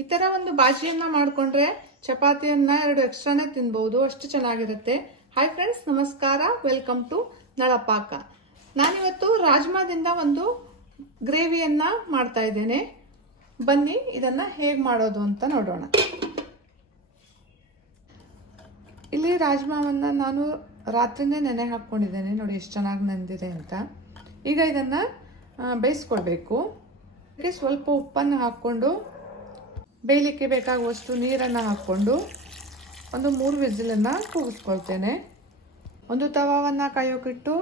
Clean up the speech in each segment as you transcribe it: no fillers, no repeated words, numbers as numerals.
ಈ ಥರ ಒಂದು ಬಾಜಿಯನ್ನು ಮಾಡಿಕೊಂಡ್ರೆ ಚಪಾತಿಯನ್ನು 2 ಎಕ್ಸ್ಟ್ರಾನೇ ತಿನ್ಬೋದು, ಅಷ್ಟು ಚೆನ್ನಾಗಿರುತ್ತೆ. ಹಾಯ್ ಫ್ರೆಂಡ್ಸ್, ನಮಸ್ಕಾರ. ವೆಲ್ಕಮ್ ಟು ನಳಪಾಕ. ನಾನಿವತ್ತು ರಾಜ್ಮಾದಿಂದ ಒಂದು ಗ್ರೇವಿಯನ್ನು ಮಾಡ್ತಾ ಇದ್ದೇನೆ. ಬನ್ನಿ ಇದನ್ನು ಹೇಗೆ ಮಾಡೋದು ಅಂತ ನೋಡೋಣ. ಇಲ್ಲಿ ರಾಜ್ಮಾವನ್ನು ನಾನು ರಾತ್ರಿನೇ ನೆನೆ ಹಾಕ್ಕೊಂಡಿದ್ದೇನೆ. ನೋಡಿ ಎಷ್ಟು ಚೆನ್ನಾಗಿ ನೆಂದಿದೆ ಅಂತ. ಈಗ ಇದನ್ನು ಬೇಯಿಸ್ಕೊಳ್ಬೇಕು. ಇದಕ್ಕೆ ಸ್ವಲ್ಪ ಉಪ್ಪನ್ನು ಹಾಕ್ಕೊಂಡು ಬೇಯಲಿಕ್ಕೆ ಬೇಕಾಗುವಷ್ಟು ನೀರನ್ನು ಹಾಕ್ಕೊಂಡು ಒಂದು 3 ವಿಸಿಲನ್ನು ಕೂಗಿಸ್ಕೊಳ್ತೇನೆ. ಒಂದು ತವಾವನ್ನು ಕಾಯೋಕ್ಕಿಟ್ಟು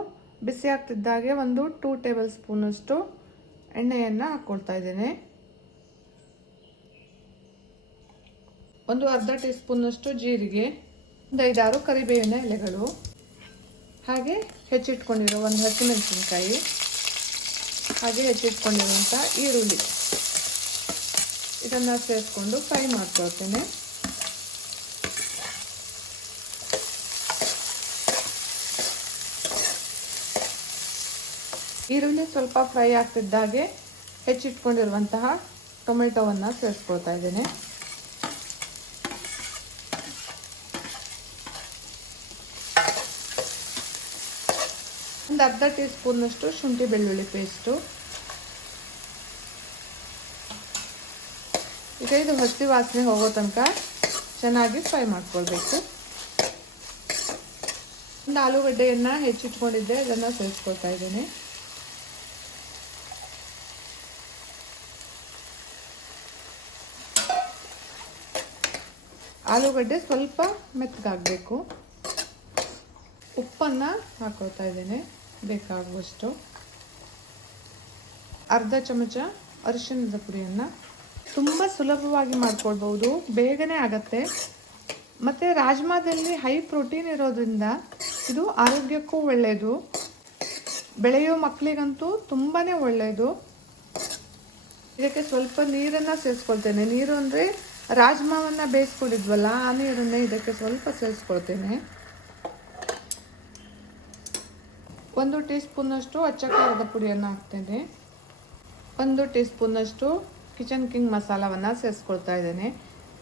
ಬಿಸಿ ಆಗ್ತಿದ್ದಾಗೆ ಒಂದು 2 ಟೇಬಲ್ ಸ್ಪೂನಷ್ಟು ಎಣ್ಣೆಯನ್ನು ಹಾಕ್ಕೊಳ್ತಾ ಇದ್ದೇನೆ. ಒಂದು ಅರ್ಧ ಟೀ ಸ್ಪೂನಷ್ಟು ಜೀರಿಗೆ, ಒಂದು 5-6 ಕರಿಬೇವಿನ ಎಲೆಗಳು, ಹಾಗೆ ಹೆಚ್ಚಿಟ್ಕೊಂಡಿರೋ ಒಂದು ಹಸಿಮೆಣಸಿನಕಾಯಿ, ಹಾಗೆ ಹೆಚ್ಚಿಟ್ಕೊಂಡಿರುವಂಥ ಈರುಳ್ಳಿ, ಇದನ್ನು ಸೇರಿಸ್ಕೊಂಡು ಫ್ರೈ ಮಾಡ್ಕೊಳ್ತೇನೆ. ಈರುಳ್ಳಿ ಸ್ವಲ್ಪ ಫ್ರೈ ಆಗ್ತಿದ್ದಾಗೆ ಹೆಚ್ಚಿಟ್ಕೊಂಡಿರುವಂತಹ ಟೊಮೆಟೊವನ್ನು ಸೇರಿಸ್ಕೊಳ್ತಾ ಇದ್ದೇನೆ. ಒಂದು ಅರ್ಧ ಟೀ ಸ್ಪೂನಷ್ಟು ಶುಂಠಿ ಬೆಳ್ಳುಳ್ಳಿ ಪೇಸ್ಟು. ಈಗ ಇದು ಹಸಿ ವಾಸನೆ ಹೋಗೋ ತನಕ ಚೆನ್ನಾಗಿ ಫ್ರೈ ಮಾಡ್ಕೊಳ್ಬೇಕು. ಒಂದು ಆಲೂಗಡ್ಡೆಯನ್ನು ಹೆಚ್ಚಿಟ್ಕೊಂಡಿದ್ದೆ, ಅದನ್ನು ಸೇರಿಸ್ಕೊಳ್ತಾ ಇದ್ದೇನೆ. ಆಲೂಗಡ್ಡೆ ಸ್ವಲ್ಪ ಮೆತ್ತಗಾಗಬೇಕು. ಉಪ್ಪನ್ನು ಹಾಕೊಳ್ತಾ ಇದ್ದೇನೆ ಬೇಕಾಗುವಷ್ಟು. ಅರ್ಧ ಚಮಚ ಅರಿಶಿಣದ ಪುಡಿಯನ್ನು. ತುಂಬ ಸುಲಭವಾಗಿ ಮಾಡ್ಕೊಳ್ಬೋದು, ಬೇಗನೆ ಆಗತ್ತೆ. ಮತ್ತು ರಾಜ್ಮಾದಲ್ಲಿ ಹೈ ಪ್ರೋಟೀನ್ ಇರೋದ್ರಿಂದ ಇದು ಆರೋಗ್ಯಕ್ಕೂ ಒಳ್ಳೆಯದು. ಬೆಳೆಯೋ ಮಕ್ಕಳಿಗಂತೂ ತುಂಬಾ ಒಳ್ಳೆಯದು. ಇದಕ್ಕೆ ಸ್ವಲ್ಪ ನೀರನ್ನು ಸೇರಿಸ್ಕೊಳ್ತೇನೆ. ನೀರು ಅಂದರೆ ರಾಜ್ಮಾವನ್ನು ಬೇಯಿಸ್ಕೊಂಡಿದ್ವಲ್ಲ, ಆ ನೀರನ್ನೇ ಇದಕ್ಕೆ ಸ್ವಲ್ಪ ಸೇರಿಸ್ಕೊಳ್ತೇನೆ. 1 ಟೀ ಸ್ಪೂನಷ್ಟು ಅಚ್ಚ ಖಾರದ ಪುಡಿಯನ್ನು ಹಾಕ್ತೇನೆ. 1 ಟೀ ಸ್ಪೂನಷ್ಟು ಕಿಚನ್ ಕಿಂಗ್ ಮಸಾಲವನ್ನು ಸೇರಿಸ್ಕೊಳ್ತಾ ಇದ್ದೇನೆ.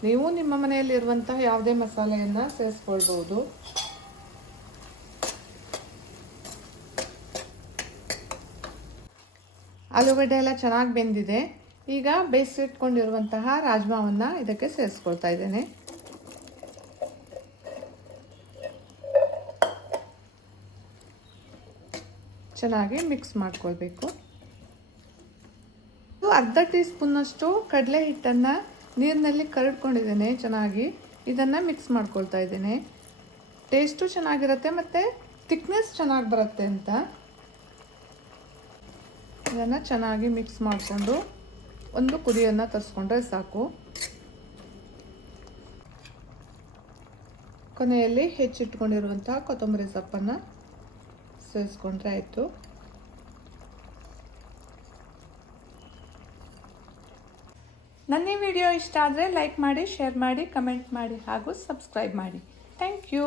ನೀವು ನಿಮ್ಮ ಮನೆಯಲ್ಲಿರುವಂತಹ ಯಾವುದೇ ಮಸಾಲೆಯನ್ನು ಸೇರಿಸ್ಕೊಳ್ಬೋದು. ಆಲೂಗಡ್ಡೆ ಎಲ್ಲ ಚೆನ್ನಾಗಿ ಬೆಂದಿದೆ. ಈಗ ಬೇಯಿಸಿಟ್ಕೊಂಡಿರುವಂತಹ ರಾಜ್ಮಾವನ್ನು ಇದಕ್ಕೆ ಸೇರಿಸ್ಕೊಳ್ತಾ ಇದ್ದೇನೆ. ಚೆನ್ನಾಗಿ ಮಿಕ್ಸ್ ಮಾಡ್ಕೊಳ್ಬೇಕು. ಅರ್ಧ ಟೀ ಸ್ಪೂನಷ್ಟು ಕಡಲೆ ಹಿಟ್ಟನ್ನು ನೀರಿನಲ್ಲಿ ಕರಡ್ಕೊಂಡಿದ್ದೇನೆ ಚೆನ್ನಾಗಿ. ಇದನ್ನು ಮಿಕ್ಸ್ ಮಾಡ್ಕೊಳ್ತಾ ಇದ್ದೇನೆ. ಟೇಸ್ಟು ಚೆನ್ನಾಗಿರುತ್ತೆ ಮತ್ತು ಥಿಕ್ನೆಸ್ ಚೆನ್ನಾಗಿ ಬರುತ್ತೆ ಅಂತ. ಇದನ್ನು ಚೆನ್ನಾಗಿ ಮಿಕ್ಸ್ ಮಾಡಿಕೊಂಡು ಒಂದು ಕುದಿಯನ್ನು ತರಿಸ್ಕೊಂಡ್ರೆ ಸಾಕು. ಕೊನೆಯಲ್ಲಿ ಹೆಚ್ಚಿಟ್ಕೊಂಡಿರುವಂಥ ಕೊತ್ತಂಬರಿ ಸೊಪ್ಪನ್ನು ಸೇರಿಸ್ಕೊಂಡ್ರೆ ಆಯಿತು. ನನ್ನ ಈ ವಿಡಿಯೋ ಇಷ್ಟ ಆದರೆ ಲೈಕ್ ಮಾಡಿ, ಶೇರ್ ಮಾಡಿ, ಕಮೆಂಟ್ ಮಾಡಿ ಹಾಗೂ ಸಬ್ಸ್ಕ್ರೈಬ್ ಮಾಡಿ. Thank you.